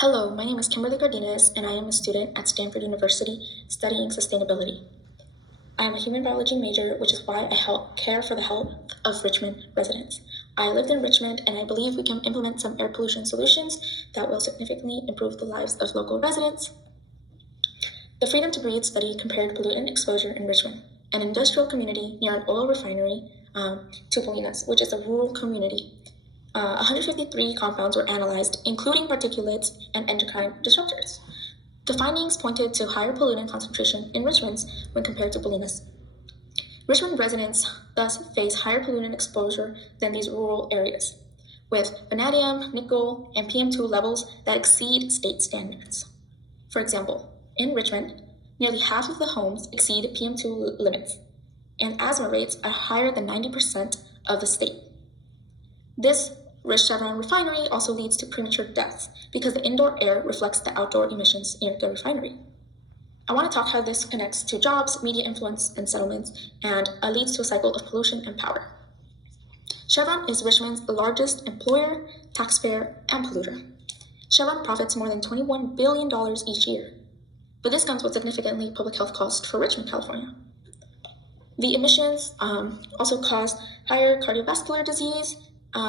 Hello, my name is Kimberly Cardenas, and I am a student at Stanford University studying sustainability. I am a human biology major, which is why I help care for the health of Richmond residents. I lived in Richmond, and I believe we can implement some air pollution solutions that will significantly improve the lives of local residents. The Freedom to Breathe study compared pollutant exposure in Richmond, an industrial community near an oil refinery, to Bolinas, which is a rural community. 153 compounds were analyzed, including particulates and endocrine disruptors. The findings pointed to higher pollutant concentration in Richmond when compared to Bolinas. Richmond residents thus face higher pollutant exposure than these rural areas, with vanadium, nickel, and PM2 levels that exceed state standards. For example, in Richmond, nearly half of the homes exceed PM2 limits, and asthma rates are higher than 90% of the state. This Chevron refinery also leads to premature deaths because the indoor air reflects the outdoor emissions near the refinery. I want to talk how this connects to jobs, media influence, and settlements, and leads to a cycle of pollution and power. Chevron is Richmond's largest employer, taxpayer, and polluter. Chevron profits more than $21 billion each year, but this comes with significantly public health costs for Richmond, California. The emissions also cause higher cardiovascular disease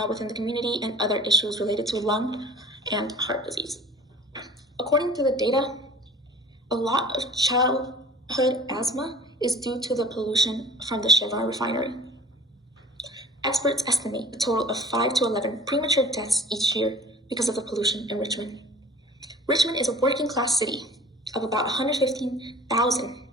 within the community and other issues related to lung and heart disease. According to the data, a lot of childhood asthma is due to the pollution from the Chevron refinery. Experts estimate a total of 5 to 11 premature deaths each year because of the pollution in Richmond. Richmond is a working class city of about 115,000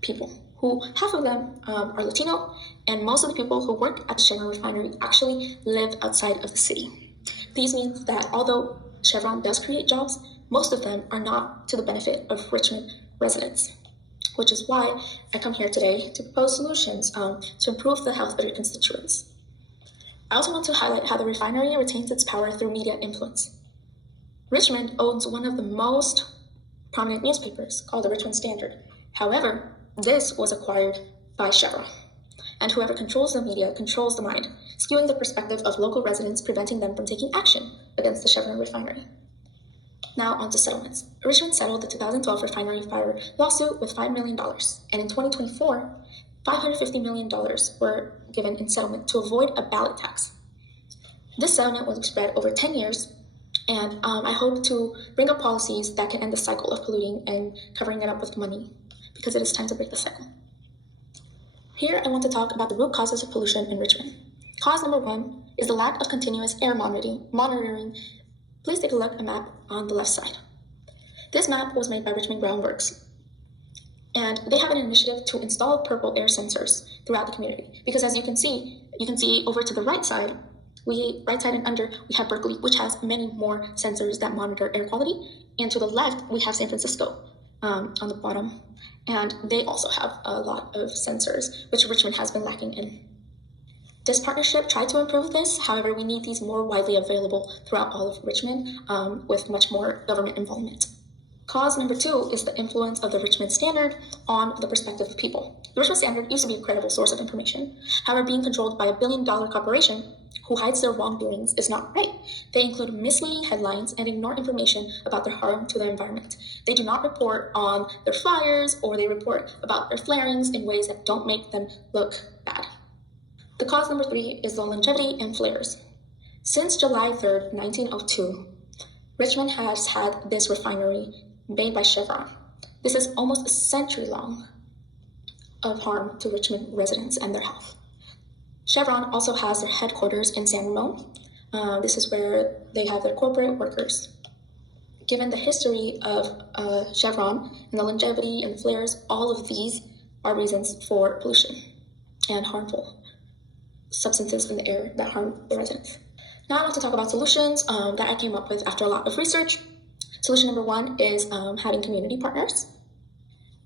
people, who half of them are Latino, and most of the people who work at the Chevron refinery actually live outside of the city. These means that although Chevron does create jobs, most of them are not to the benefit of Richmond residents, which is why I come here today to propose solutions to improve the health of your constituents. I also want to highlight how the refinery retains its power through media influence. Richmond owns one of the most prominent newspapers called the Richmond Standard. However, this was acquired by Chevron, and whoever controls the media controls the mind, skewing the perspective of local residents, preventing them from taking action against the Chevron refinery. Now on to settlements. Richmond settled the 2012 refinery fire lawsuit with $5 million, and in 2024, $550 million were given in settlement to avoid a ballot tax. This settlement was spread over 10 years, and I hope to bring up policies that can end the cycle of polluting and covering it up with money, because it is time to break the cycle. Here I want to talk about the root causes of pollution in Richmond. Cause number 1 is the lack of continuous air monitoring. Please take a look at a map on the left side. This map was made by Richmond Groundworks, and they have an initiative to install purple air sensors throughout the community, because as you can see over to the right side and under, we have Berkeley, which has many more sensors that monitor air quality, and to the left, we have San Francisco on the bottom, and they also have a lot of sensors, which Richmond has been lacking in. This partnership tried to improve this, however, we need these more widely available throughout all of Richmond with much more government involvement. Cause number 2 is the influence of the Richmond Standard on the perspective of people. The Richmond Standard used to be a credible source of information. However, being controlled by a billion-dollar corporation who hides their wrongdoings is not right. They include misleading headlines and ignore information about their harm to the environment. They do not report on their fires, or they report about their flarings in ways that don't make them look bad. The cause number 3 is the longevity and flares. Since July 3rd, 1902, Richmond has had this refinery made by Chevron. This is almost a century long of harm to Richmond residents and their health. Chevron also has their headquarters in San Ramon. This is where they have their corporate workers. Given the history of Chevron and the longevity and flares, all of these are reasons for pollution and harmful substances in the air that harm the residents. Now I want to talk about solutions that I came up with after a lot of research. Solution number 1 is having community partners.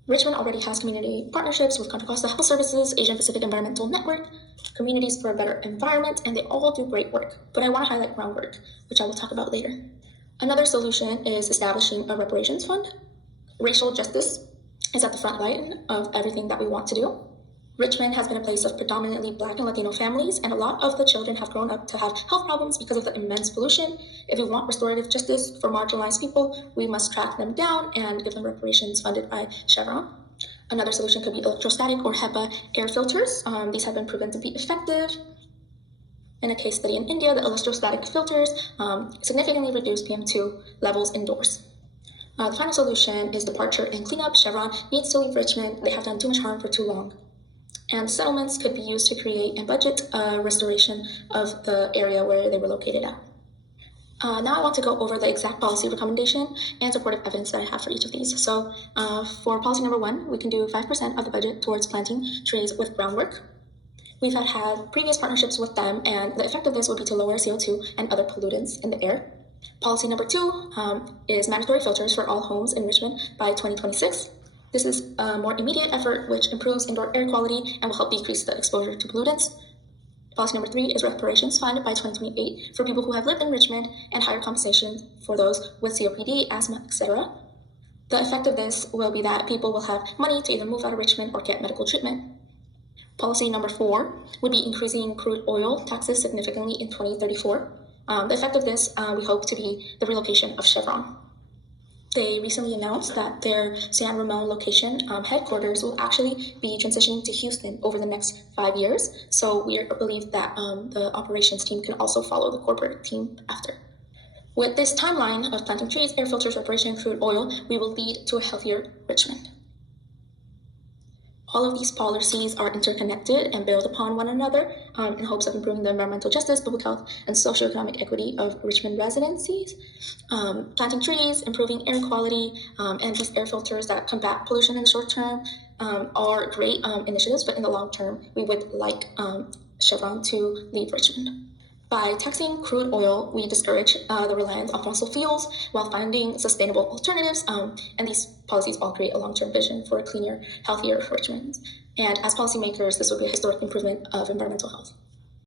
Richmond already has community partnerships with Contra Costa Health Services, Asian Pacific Environmental Network, Communities for a Better Environment, and they all do great work. But I want to highlight groundwork, which I will talk about later. Another solution is establishing a reparations fund. Racial justice is at the front line of everything that we want to do. Richmond has been a place of predominantly Black and Latino families, and a lot of the children have grown up to have health problems because of the immense pollution. If we want restorative justice for marginalized people, we must track them down and give them reparations funded by Chevron. Another solution could be electrostatic or HEPA air filters. These have been proven to be effective. In a case study in India, the electrostatic filters significantly reduce PM2 levels indoors. The final solution is departure and cleanup. Chevron needs to leave Richmond. They have done too much harm for too long. And settlements could be used to create and budget a restoration of the area where they were located at. Now I want to go over the exact policy recommendation and supportive evidence that I have for each of these. So for policy number 1, we can do 5% of the budget towards planting trees with groundwork. We've had previous partnerships with them, and the effect of this would be to lower CO2 and other pollutants in the air. Policy number 2 is mandatory filters for all homes in Richmond by 2026. This is a more immediate effort which improves indoor air quality and will help decrease the exposure to pollutants. Policy number 3 is reparations fund by 2028 for people who have lived in Richmond and higher compensation for those with COPD, asthma, etc. The effect of this will be that people will have money to either move out of Richmond or get medical treatment. Policy number 4 would be increasing crude oil taxes significantly in 2034. The effect of this, we hope to be the relocation of Chevron. They recently announced that their San Ramon location headquarters will actually be transitioning to Houston over the next 5 years. So we believe that the operations team can also follow the corporate team after. With this timeline of planting trees, air filters, reparation, crude oil, we will lead to a healthier Richmond. All of these policies are interconnected and build upon one another in hopes of improving the environmental justice, public health, and socioeconomic equity of Richmond residencies. Planting trees, improving air quality, and these air filters that combat pollution in the short term are great initiatives, but in the long term, we would like Chevron to leave Richmond. By taxing crude oil, we discourage the reliance on fossil fuels while finding sustainable alternatives, and these policies all create a long-term vision for a cleaner, healthier Richmond. And as policymakers, this would be a historic improvement of environmental health.